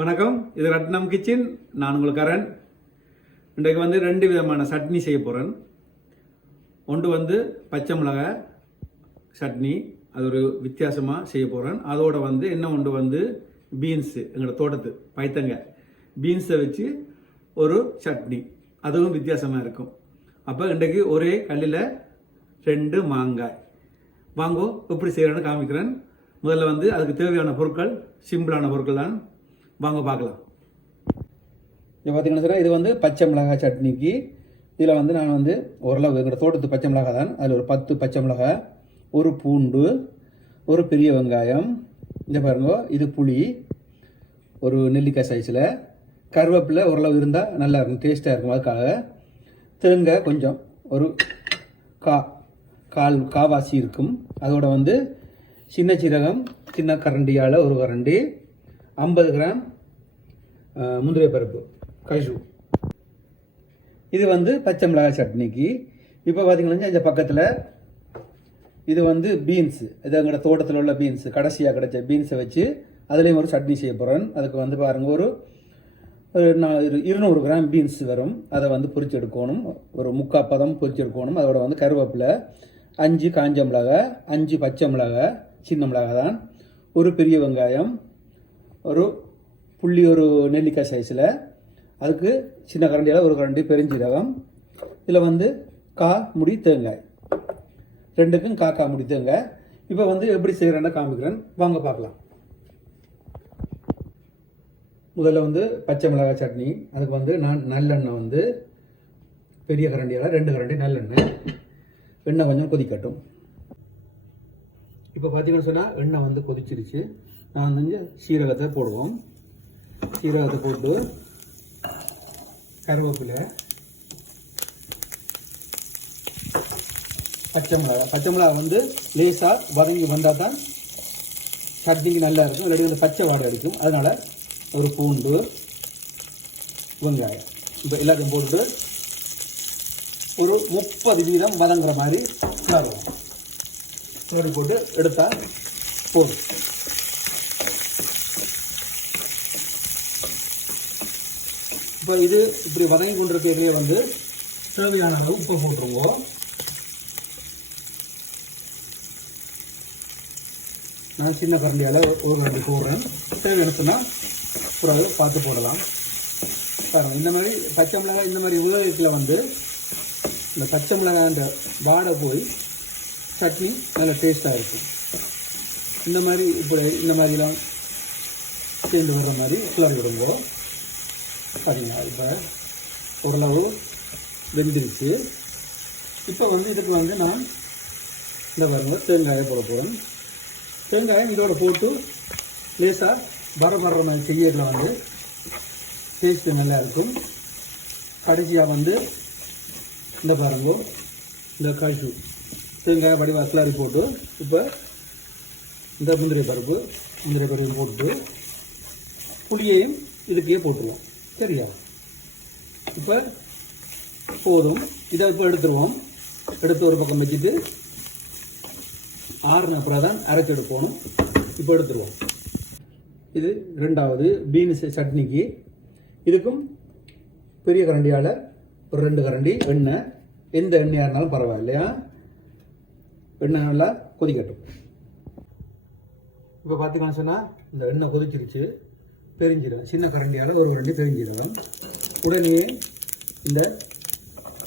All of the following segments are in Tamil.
வணக்கம், இது ரத்னம் கிச்சன். நான் உங்களுக்கு கரண். இன்றைக்கு வந்து 2 விதமான சட்னி செய்ய போகிறேன். ஒன்று பச்சை மிளகாய் சட்னி, அது ஒரு வித்தியாசமாக செய்ய போகிறேன். அதோட இன்னும் ஒன்று பீன்ஸு, எங்களோட தோட்டத்து பைத்தங்க பீன்ஸை வச்சு ஒரு சட்னி, அதுவும் வித்தியாசமாக இருக்கும். அப்போ இன்றைக்கு ஒரே கல்லில் 2 மாங்காய் வாங்கோ எப்படி செய்கிறேன்னு காமிக்கிறேன். முதல்ல அதுக்கு தேவையான பொருட்கள் சிம்பிளான பொருட்கள் தான். வாங்க பார்க்கலாம். இப்போ பார்த்தீங்கன்னா சார், இது பச்சை மிளகாய் சட்னிக்கு. இதில் நான் ஓரளவு எங்களோட தோட்டத்து பச்சை மிளகாய் தான். அதில் ஒரு 10 பச்சை மிளகாய், ஒரு பூண்டு, ஒரு பெரிய வெங்காயம், இந்த பாருங்க, இது புளி, ஒரு நெல்லிக்காய் சைஸில், கருவேப்பிலை ஓரளவு இருந்தால் நல்லா இருக்கும், டேஸ்ட்டாக இருக்கும். அதுக்காக தேங்காய் கொஞ்சம், ஒரு காவாசி இருக்கும். அதோட சின்ன சீரகம், சின்ன கரண்டியால் ஒரு கரண்டி, 50 கிராம் முந்திரி பருப்பு கஜு. இது பச்சை மிளகாய் சட்னிக்கு. இப்போ பார்த்தீங்கன்னா இந்த பக்கத்தில் இது பீன்ஸு, இது எங்களோட தோட்டத்தில் உள்ள பீன்ஸு, கடைசியாக கிடைச்ச பீன்ஸை வச்சு அதுலேயும் ஒரு சட்னி செய்ய போகிறேன். அதுக்கு பாருங்கள், ஒரு 200 கிராம் பீன்ஸ் வரும். அதை பொரிச்சு எடுக்கணும், ஒரு 3/4 பதம் பொரிச்சு எடுக்கணும். அதோட கருவேப்பிலை, 5 காஞ்ச மிளகாய், 5 பச்சை மிளகாய், சின்ன மிளகாய் தான், ஒரு பெரிய வெங்காயம், ஒரு புள்ளி, ஒரு நெல்லிக்காய் சைஸில், அதுக்கு சின்ன கரண்டியால் ஒரு கரண்டி பெருஞ்சீரகம். இதில் கா முடி தேங்காய், 2க்கும் கா முடி தேங்காய். இப்போ எப்படி செய்கிறேன்னு காமிக்கிறேன், வாங்க பார்க்கலாம். முதல்ல பச்சை மிளகாய் சட்னி. அதுக்கு நான் நல்லெண்ணெய் பெரிய கரண்டியால் 2 கரண்டி நல்லெண்ணெய். எண்ணெய் கொஞ்சம் கொதிக்கட்டும். இப்போ பார்த்தீங்கன்னு சொன்னால் எண்ணெய் கொதிச்சிருச்சு. நான் சீரகத்தை போடுவோம். சீரகத்தை போட்டு கருவேப்பிலை, பச்சை மிளகாய் லேசாக வதங்கி வந்தால் தான் சட்னிக்கு நல்லா இருக்கும். இல்லாட்டி பச்சை வாடை அடிக்கும். அதனால் ஒரு பூண்டு, வெங்காயம், இப்போ எல்லாத்தையும் போட்டு ஒரு 30% வதங்குற மாதிரி கிளறி போட்டு எடுத்தால் போதும். இப்போ இது இப்படி வதங்கி கொண்டிருக்கிறதுலே தேவையான அளவு உப்பு போட்டுருவோம். நான் சின்ன கரண்டியால் ஒரு கரண்டி போடுறேன். தேவையான சொன்னால் ஒரு பார்த்து போடலாம். பாருங்கள், இந்த மாதிரி பச்சை மிளகாய் இந்த மாதிரி உலகத்தில் இந்த பச்சை மிளகாய்ன்ற வாடை போய் சட்னி நல்ல டேஸ்ட்டாக இருக்கும். இந்த மாதிரி இப்படி இந்த மாதிரிலாம் சேர்ந்து வர்ற மாதிரி கிளறி விடுங்கோ. பார்த்தீங்களா, இப்போ ஓரளவு வெந்துருச்சு. இப்போ இதுக்கு நான் இந்த பாருங்க தேங்காயை போட போகிறேன். தேங்காயம் இதோட போட்டு லேசாக வர மாதிரி செய்யறதுல டேஸ்ட்டு நல்லா இருக்கும். கடைசியாக இந்த பாருங்க, இந்த காய்ச்சி தேங்காயை வடிவாக கிளறி போட்டு இப்போ இந்த முந்திரி பருப்பு போட்டு புளியையும் இதுக்கே போட்டுருவோம். சரியா, இப்போ போதும். இதை இப்போ எடுத்துருவோம். எடுத்து ஒரு பக்கம் வச்சுட்டு ஆறுன அப்புறம் தான் அரைச்சி எடுக்கணும். இப்போ எடுத்துருவோம். இது 2வது பீன்ஸ் சட்னிக்கு. இதுக்கும் பெரிய கரண்டியால் ஒரு 2 கரண்டி எண்ணெய், எந்த எண்ணெயாக இருந்தாலும் பரவாயில்லையா. எண்ணெய் நல்லா கொதிக்கட்டும். இப்போ பார்த்தீங்கன்னா சொன்னால் இந்த எண்ணெய் கொதிச்சிருச்சு. பெருஞ்சீரகம், சின்ன கரண்டியால் ஒரு கரண்டி பெருஞ்சீரகம். உடனே இந்த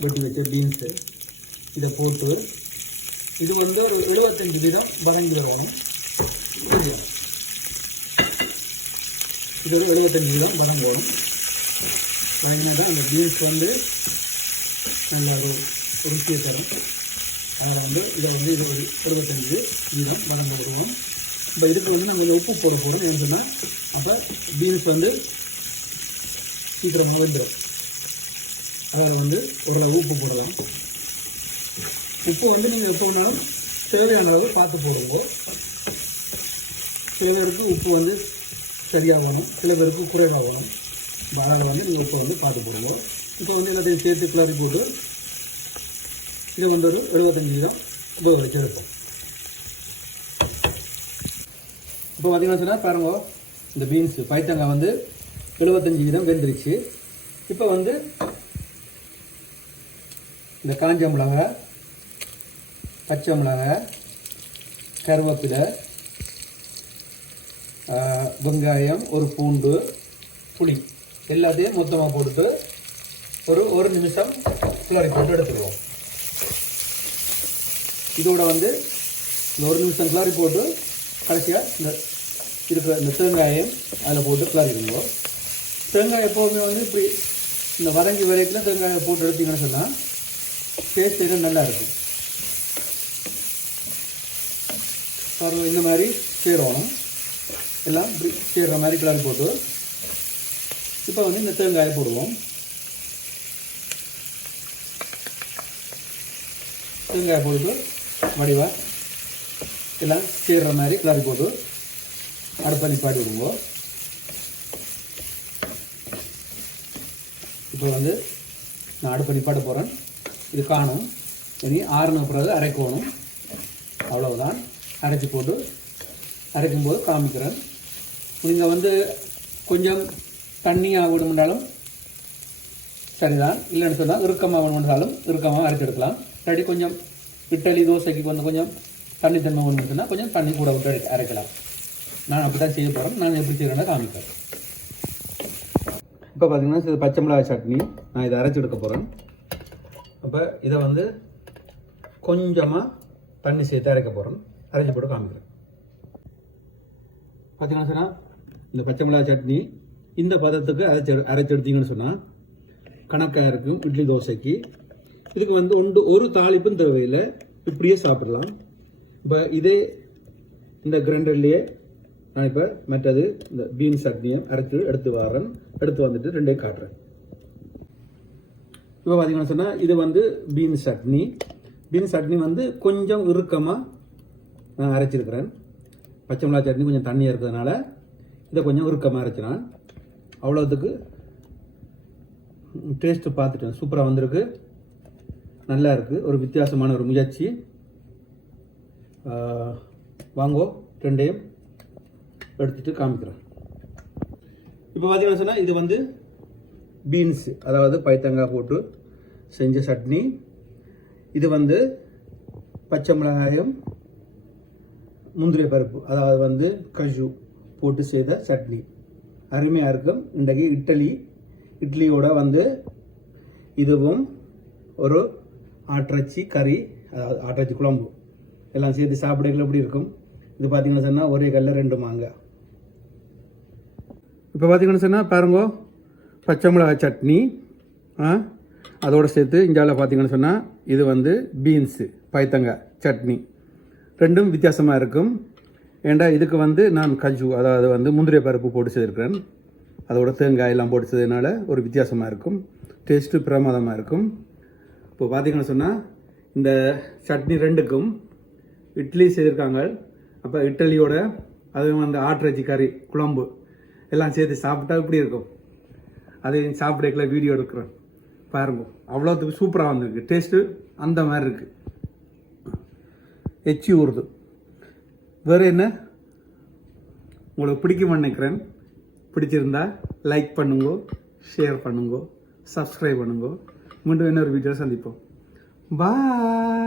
வெட்டி வச்ச பீன்ஸு இதை போட்டு இது ஒரு 75% வதங்கி வரணும். இது ஒரு 75% வதங்க வரும். வதங்கினா தான் அந்த பீன்ஸ் நல்ல ஒரு ருசியை தரும். அதில் இதை இது ஒரு 75% வதங்க வருவோம். இப்போ இதுக்கு நாங்கள் உப்பு போட போகிறோம். ஏன்னு சொன்னால் அப்போ பீன்ஸ் சீக்கிரமாக வந்துடும். அதில் ஓரளவு உப்பு போடலாம். உப்பு நீங்கள் எப்போ வேணாலும் தேவையான அளவு பார்த்து போடுவோம். சில பேருக்கு உப்பு சரியாகணும், சில பேருக்கு குறைவாகணும். அதில் நீங்கள் உப்பை பார்த்து போடுவோம். இப்போ எல்லாத்தையும் சேர்த்து கிளறி போட்டு இதை ஒரு 75% உபயோகிச்சு எடுப்போம். இப்போ பார்த்தீங்கன்னா சொன்னால் பாருங்க, இந்த பீன்ஸ் பைத்தங்காய் 75% வெந்துருச்சு. இப்போ வந்து இந்த காஞ்ச மிளகாய், பச்சை மிளகாய், கருவேப்பிலை, வெங்காயம், ஒரு பூண்டு, புளி எல்லாத்தையும் மொத்தமாக போட்டு ஒரு நிமிஷம் கிளறி போட்டு எடுத்துடுவோம். இதோட வந்து இந்த ஒரு நிமிஷம் கிளறி போட்டு கடைசியாக இந்த தேங்காயம் அதில் போட்டு கிளறிடுவோம். தேங்காய் எப்போவுமே வந்து இப்படி இந்த வதங்கி வரைக்கும் தேங்காயை போட்டு எடுத்தீங்கன்னு சொன்னால் டேஸ்ட் எதுவும் நல்லா இருக்கும். இந்த மாதிரி சேரணும், எல்லாம் இப்படி சேர்ற மாதிரி கிளறி போட்டு இப்போ வந்து இந்த தேங்காயை போடுவோம். தேங்காயை போட்டு வடிவாக எல்லாம் சேர்ற மாதிரி கிளறி போட்டு அடுப்பை நிப்பாட்டி விடுவோம். இப்போ வந்து நான் அடுப்பை நிப்பாட்ட போகிறேன். இது காணும், இனி ஆறுன பிறகு அரைக்கணும். அவ்வளவுதான். அரைச்சி போட்டு அரைக்கும்போது காமிக்கிறேன். நீங்கள் வந்து கொஞ்சம் தண்ணியாக விடுமுண்டாலும் சரிதான், இல்லைன்னு சொன்னால் இறுக்கமாக வேணுமென்றாலும் இறுக்கமாக அரைச்செடுக்கலாம். இல்லாட்டி கொஞ்சம் இட்லி தோசைக்கு வந்து கொஞ்சம் தண்ணித்தன்மை வேணும்னு சொன்னால் கொஞ்சம் தண்ணி கூட விட்டு அரைக்கலாம். நான் அப்படி தான் செய்ய போகிறேன். நான் எப்படி செய்கிறேன்னா காமிக்கிறேன். இப்போ பார்த்தீங்கன்னா இது பச்சை மிளகாய் சட்னி. நான் இதை அரைச்சி எடுக்க போகிறேன். அப்போ இதை வந்து கொஞ்சமாக தண்ணி சேர்த்து அரைக்க போகிறேன். அரைச்சி போட்டு காமிக்கிறேன். பார்த்தீங்கன்னா சொன்னால் இந்த பச்சை மிளகாய் சட்னி இந்த பதத்துக்கு அரைச்சி எடுத்தீங்கன்னு சொன்னால் கணக்காக இருக்கும் இட்லி தோசைக்கு. இதுக்கு வந்து ஒரு தாளிப்பும் தேவையில்லை, இப்படியே சாப்பிடலாம். இப்போ இதே இந்த கிரைண்டர்லேயே நான் இப்போ மற்றது இந்த பீன்ஸ் சட்னியை அரைச்சி எடுத்து வந்துட்டு ரெண்டையும் காட்டுறேன். இப்போ பார்த்தீங்கன்னா சொன்னால் இது வந்து பீன்ஸ் சட்னி. பீன்ஸ் சட்னி வந்து கொஞ்சம் இறுக்கமாக நான் அரைச்சிருக்கிறேன். பச்சை மிளகாய் சட்னி கொஞ்சம் தண்ணியாக இருக்கிறதுனால இதை கொஞ்சம் இறுக்கமாக அரைச்சினான். அவ்வளோத்துக்கு டேஸ்ட்டு பார்த்துட்டேன். சூப்பராக வந்திருக்கு, நல்லா இருக்குது. ஒரு வித்தியாசமான ஒரு முயற்சி. வாங்கோ, ரெண்டையும் எடுத்துட்டு காமிக்கிறேன். இப்போ பார்த்தீங்கன்னா சொன்னால் இது வந்து பீன்ஸ், அதாவது பைத்தங்காய் போட்டு செஞ்ச சட்னி. இது வந்து பச்சை மிளகாயம், முந்திரி பருப்பு, அதாவது வந்து கஜு போட்டு செய்த சட்னி. அருமையாக இருக்கும். இன்றைக்கு இட்லியோட வந்து இதுவும் ஒரு ஆட்டிறைச்சி கறி, அதாவது ஆட்டிறைச்சி குழம்பு எல்லாம் சேர்த்து சாப்பிடல எப்படி இருக்கும். இது பார்த்தீங்கன்னா சொன்னால் ஒரே கல்ல 2 மாங்காய். இப்போ பார்த்தீங்கன்னு சொன்னால் பாருங்க, பச்சை மிளகாய் சட்னி அதோடு சேர்த்து இந்தியாவில் பார்த்தீங்கன்னு சொன்னால் இது வந்து பீன்ஸு பைத்தங்காய் சட்னி. ரெண்டும் வித்தியாசமாக இருக்கும். ஏண்டா இதுக்கு வந்து நான் கஜு, அதாவது வந்து முந்திரி பருப்பு போட்டு செய்திருக்கிறேன். அதோட தேங்காய் எல்லாம் போட்டு செய்ததுனால ஒரு வித்தியாசமாக இருக்கும். டேஸ்ட்டு பிரமாதமாக இருக்கும். இப்போ பார்த்தீங்கன்னு சொன்னால் இந்த சட்னி ரெண்டுக்கும் இட்லி செய்திருக்காங்க. அப்போ இட்லியோட அதுவும் அந்த ஆட்டிறைச்சி கறி குழம்பு எல்லாம் சேர்த்து சாப்பிட்டா இப்படி இருக்கும். அதையும் சாப்பிடக்கல வீடியோ எடுக்கிறேன் பாருங்க. அவ்வளோத்துக்கு சூப்பராக வந்திருக்கு. டேஸ்ட்டு அந்த மாதிரி இருக்குது, எச்சி ஊறுது. வேறு என்ன உங்களுக்கு பிடிக்கும்னு நினைக்கிறேன். பிடிச்சிருந்தா லைக் பண்ணுங்க, ஷேர் பண்ணுங்க, சப்ஸ்கிரைப் பண்ணுங்க. மீண்டும் இன்னொரு வீடியோ சந்திப்போம். பாய்.